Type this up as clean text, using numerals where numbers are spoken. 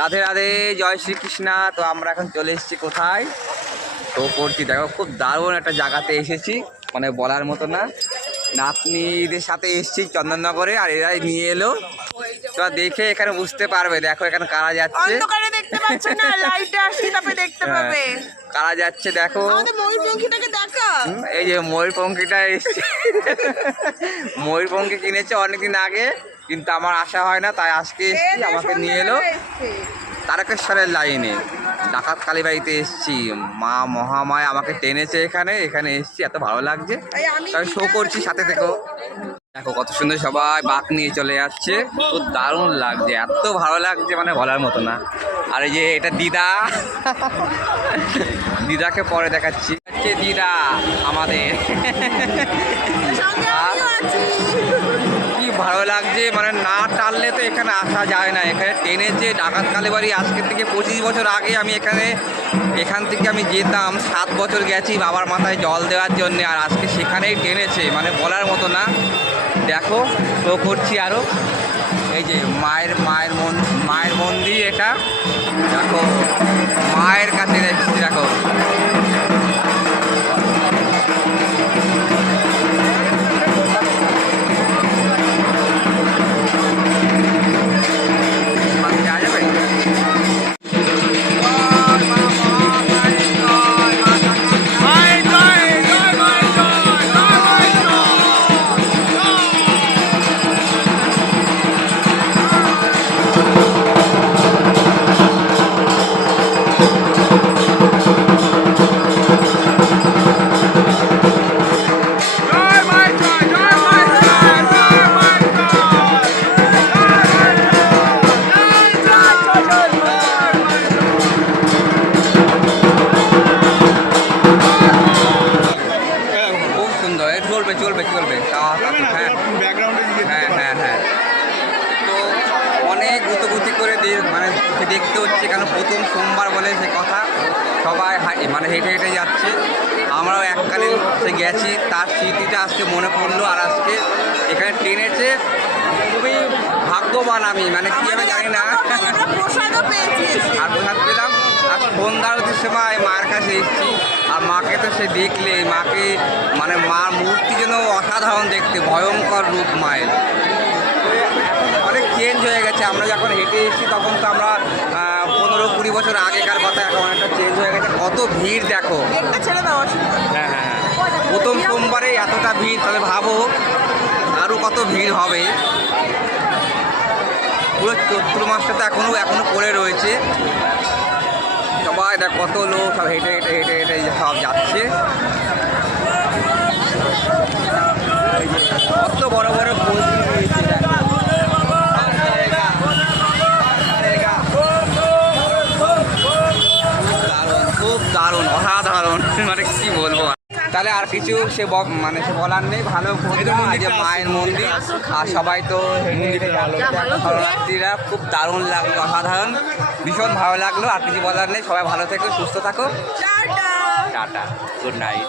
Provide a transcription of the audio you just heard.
রাধে রাধে, জয় শ্রীকৃষ্ণা। তো আমরা এখন চলে এসেছি কোথায় তো করছি দেখো, খুব দারুণ একটা জায়গাতে এসেছি, মানে বলার মতো না। নাতনিদের সাথে এসেছি চন্দননগরে, আর এরাই নিয়ে এলো। তো দেখে এখানে বুঝতে পারবে, দেখো এখানে কারা যাচ্ছে, কারা যাচ্ছে দেখো। এই যে ময়ূরপঙ্খীটা এসছে, ময়ূরপঙ্খী কিনেছে অনেকদিন আগে, কিন্তু আমার আশা হয় না, তাই আজকে এসছি, আমাকে নিয়ে এলো তারকেশ্বরের লাইনে ডাকাত কালীবাড়িতে এসছি। মা মহামায়া আমাকে টেনেছে এখানে, এখানে এসছি, এত ভালো লাগছে, তাই শো করছি সাথে থেকেও। দেখো কত সুন্দর সবাই বাঁক নিয়ে চলে যাচ্ছে, খুব দারুণ লাগছে, এত ভালো লাগছে মানে বলার মতো না। আর এই যে এটা দিদা, দিদাকে পরে দেখাচ্ছি, হচ্ছে দিদা আমাদের। কি ভালো লাগছে, মানে না টানলে তো এখানে আসা যায় না। এখানে টেনেছে ডাকাত কালীবাড়ি, আজকের থেকে 25 বছর আগে আমি এখান থেকে আমি যেতাম, 7 বছর গেছি বাবার মাথায় জল দেওয়ার জন্যে, আর আজকে সেখানেই টেনেছে, মানে বলার মতো না। দেখো শো করছি আরও, এই যে মায়ের মন্দির, এটা দেখো মায়ের কাছে যাচ্ছি, দেখো চলবে চলবে। হ্যাঁ হ্যাঁ হ্যাঁ, তো অনেক গুতগুতি করে মানে দেখতে হচ্ছে, কেন প্রথম সোমবার বলে সে কথা, সবাই মানে হেঁটে হেঁটে যাচ্ছে, আমরাও এককালীন সে গেছি, তার স্মৃতিটা আজকে মনে পড়লো। আর আজকে এখানে টেনেছে, খুবই ভাগ্যবান আমি, মানে কি আমি জানি না। আর প্রসাদ পেলাম, আর সন্ধ্যারতির সময় মায়ের কাছে এসেছি, আর মাকে তো সে দেখলে, মাকে মানে মার মূর্তি যেন অসাধারণ দেখতে, ভয়ঙ্কর রূপ মায়ের, অনেক চেঞ্জ হয়ে গেছে। আমরা যখন হেঁটে এসেছি তখন তো আমরা 15-20 বছর আগেকার কথা, এখন অনেকটা চেঞ্জ হয়ে গেছে। কত ভিড় দেখো, হ্যাঁ হ্যাঁ হ্যাঁ, প্রথম সোমবারে এতটা ভিড়, তাহলে ভাবো আরও কত ভিড় হবে। পুরো চৈত্র মাসটা তো এখনো পড়ে রয়েছে, সবাই দেখ কত লোক সব হেঁটে হেঁটে হেঁটে হেঁটে সব যাচ্ছে। কত বড় বড় পোস্ট রয়েছে, খুব দারুণ অসাধারণ, মানে কি বলবো। তাহলে আর কিছু সে বলার নেই, ভালো যে মায়ের মন্দির, আর সবাই তো শরণার্থীরা, খুব দারুণ লাগলো, অসাধারণ, ভীষণ ভালো লাগলো। আর কিছু বলার নেই, সবাই ভালো থেকো, সুস্থ থাকো, টাটা, গুড নাইট।